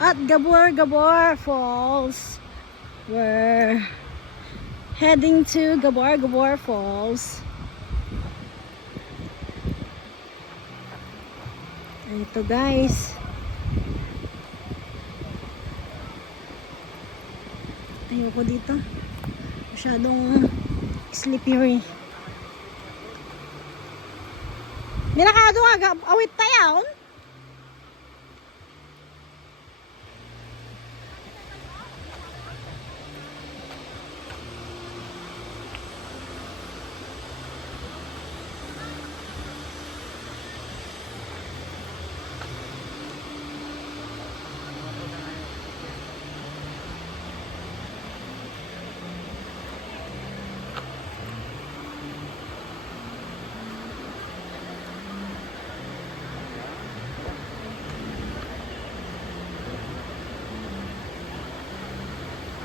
at Gabor Falls. We're heading to Gabor Falls. Ito guys. Ayoko dito. Masyadong slippery. Minakado nga, awit tayo.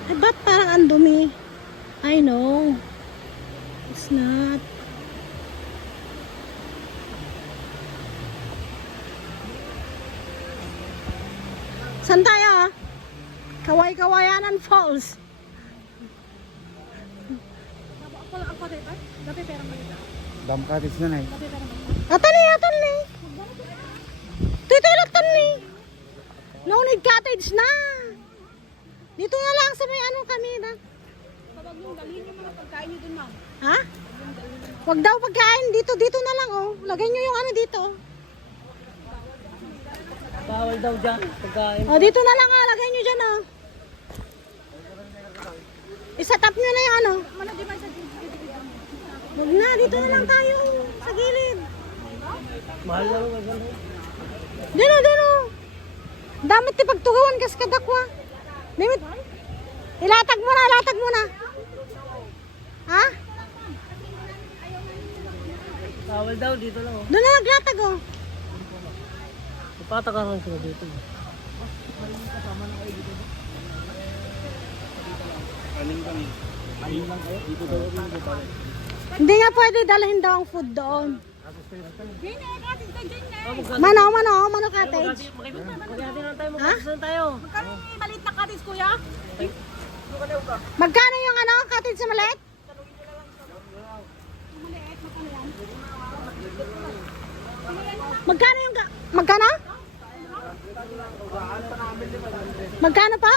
Eh, ba't parang ang dumi? I know. It's not. Saan tayo? Kaway-Kawayanan Falls. Damkatis na eh. Atan ni. Dito ilatan ni. No need cottage na. Dito na lang sa may ano kami na. Kapag yung dalhin yung mga pagkain nyo dun, ma'am. Ha? Wag daw pagkain dito na lang oh. Lagay nyo yung ano dito. Bawal daw dyan, pagkain. Oh, dito na lang ah, lagay nyo dyan oh. Isa-tap nyo na yung ano. Wag na, dito na lang tayo. Sa gilid. Mahal na lang. Dino. Damit ti pagtugawan kas kadakwa. Dimit. Ilatag mo na. Ha? Bawal daw, dito lang. Oh. Doon na naglatag oh. Ipatakaran sila dito. Hindi nga pwede dalhin daw ang food doon. Mano cottage. Magkati na tayo, Ha? magkati na tayo. Magkano yung maliit na cottage kuya? Magkano yung ano, cottage sa maliit? Magkano yung magkano? Magkano pa?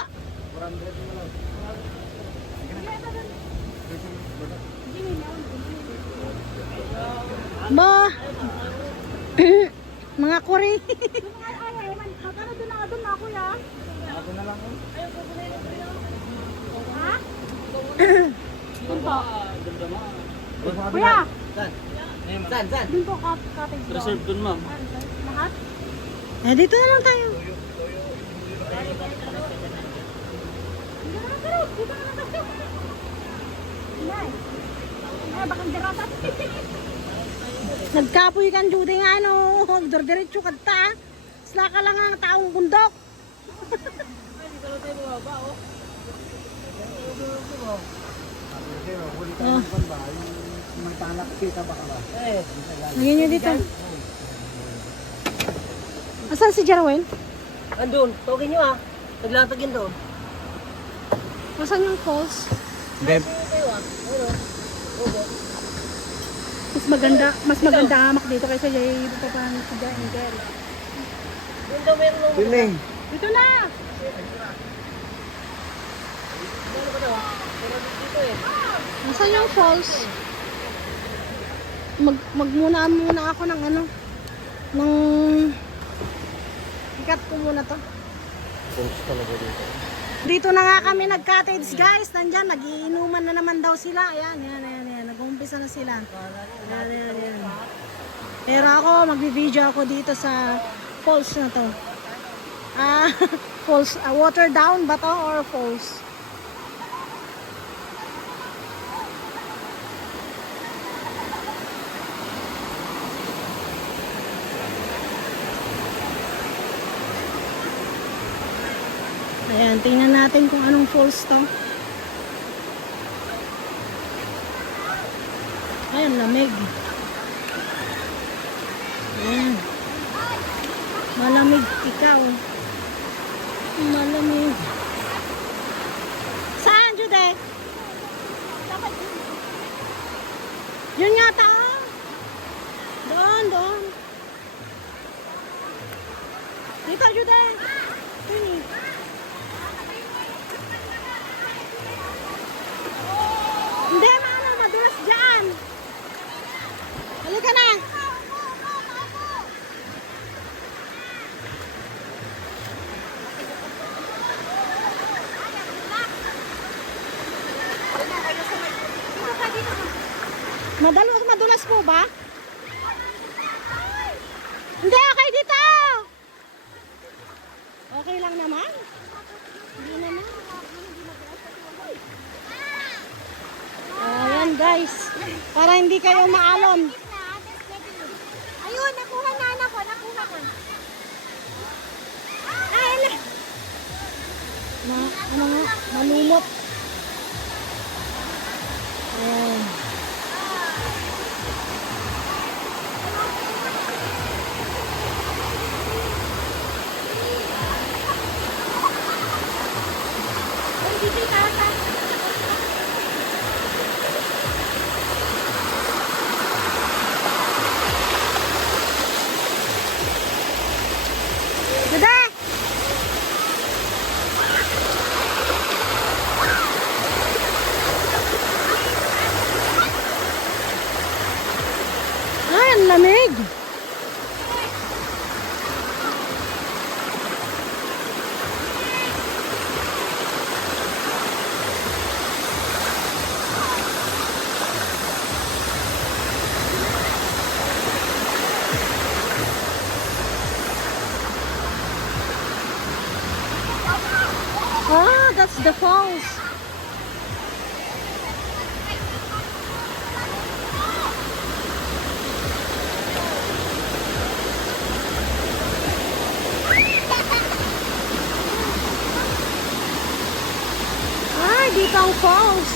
Ba mga kuri. Magkano doon na kuya? Ako na lang. Ha? Doon po. Kuya! Saan? Doon po cottage. Reserve dun ma'am. Lahat? Eh dito na lang tayo. Dito na lang tayo. Nay. Ay, bakang dirata. Nagkapoy kan Judy nga ano, diretso ka ta. Sila ka lang ang taong bundok. Oh. Lagyan nyo dito. Asan si Jarwin? Andun, tawagin nyo ah. Naglatagin doon. Asan yung falls? Hindi. Mas maganda hamak dito kaysa yung papahanap sa Angel. Doon daw meron ng Piling. Dito na! dito eh. Asan yung falls? Muna ako ng ano, ng ikat ko muna to. Post talaga dito. Dito na nga kami nag-cottage guys. Nandyan, nagiinuman na naman daw sila. Ayan. Nag-umpisa na sila. Ayan. Pero ako, magbi-video ako dito sa falls na to. Falls, water down ba to or falls? Ayan, tingnan natin kung anong falls to. Ayan, lamig. Ayan. Malamig ikaw. Malamig. Saan, Jude? Dapat yun. Yun yata. Oh. Doon, doon. Dito, Jude. Yun. Hindi, maano, madulas dyan. Halika na. Madulas po ba? Hindi, okay dito. Okay lang naman. Hindi naman. Ayan guys. Para hindi kayo maalon. Ayun, nakuha na anak ko. Nakuha ko. Ay, ano nga, malumot. Ayan. Dito yung tata. Jude! Ay, ang lamig. Ah, that's the falls. Ay, dito ang falls.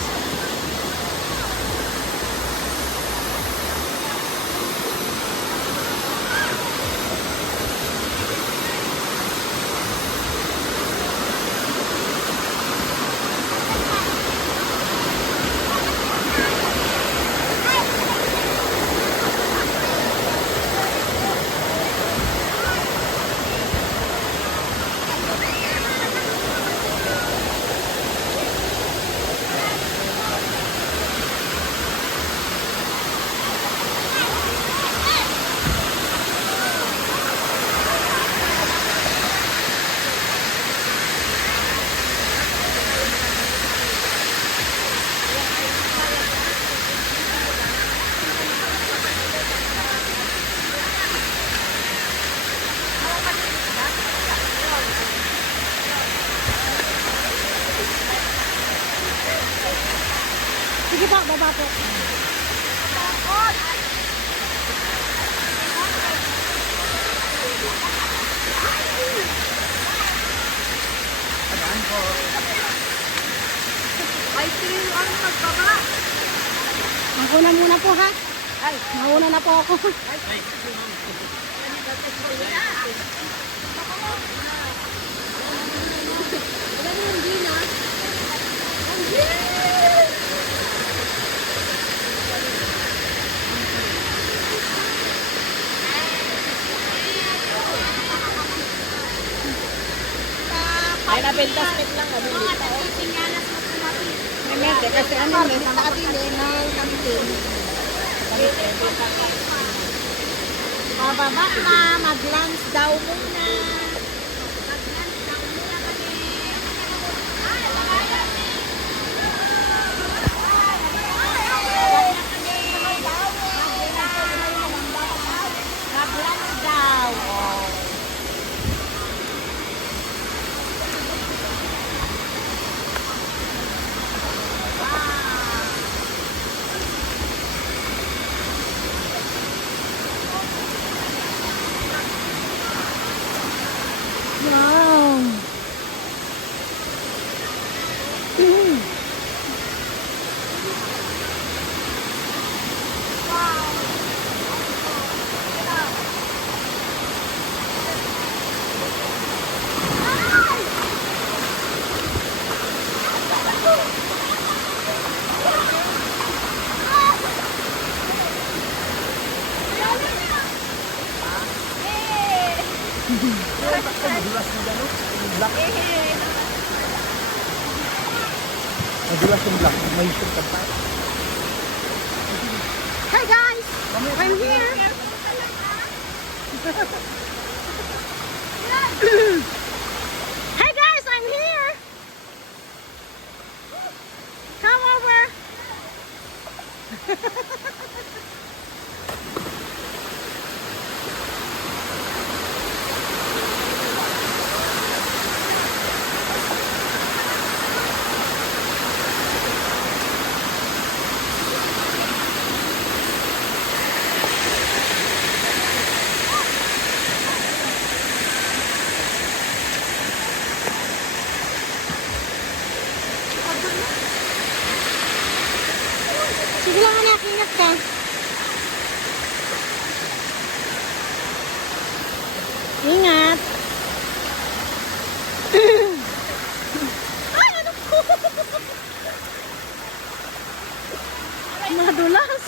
Sige po, baba po. Ay, sino ang magbaba? Mauna muna po ha. Ay, Mauna na po ako. hindi na. Ay, nabenta split lang. Mga nagpipinyalas mo kumapit. May mente kasi ano, may nakatili na kamitin. Pababa na, mag-lunch daw muna. Mag-lunch daw. Oh. Madulas yung black. May isip ka pa. Hey guys! I'm here! Hey guys, I'm here! Come over! Sige lang anak, ingat ka. Ingat. Ay, ano po? Madulas.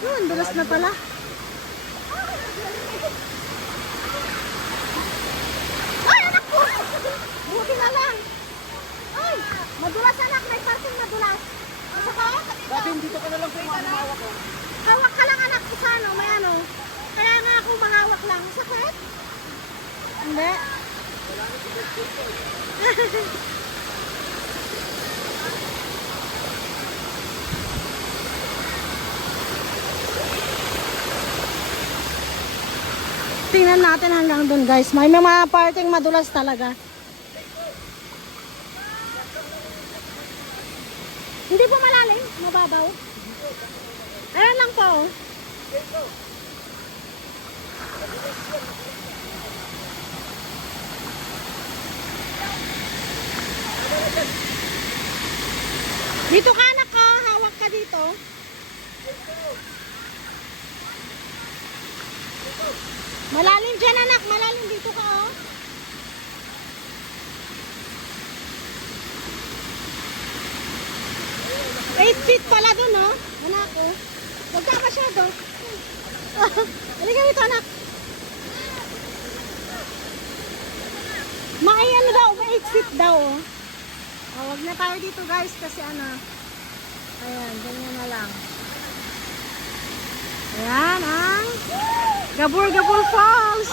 Yun, dulas na pala. Ay, anak po! Buti na lang. Ay, madulas anak, may parking madulas. Masakit? Dati dito ka na lang sa humawak ko. Hawak ka lang anak ko sa ano, may ano. Kaya nga ako mahawak lang. Sakit? Hindi. Tingnan natin hanggang dun guys. May mga parting madulas talaga. Hindi po malalim, mababaw. Ayan lang po. Dito ka anak ka, hawak ka dito. Malalim dyan anak, malalim dito ka oh. Eight feet pala dun oh, anak oh. Huwag ka masyado. Halika dito anak. Ano daw, 8 feet daw oh. Oh, wag na tayo dito guys kasi ano. Ayan, ganyan na lang. Ayan ang Gabur Gabur Falls.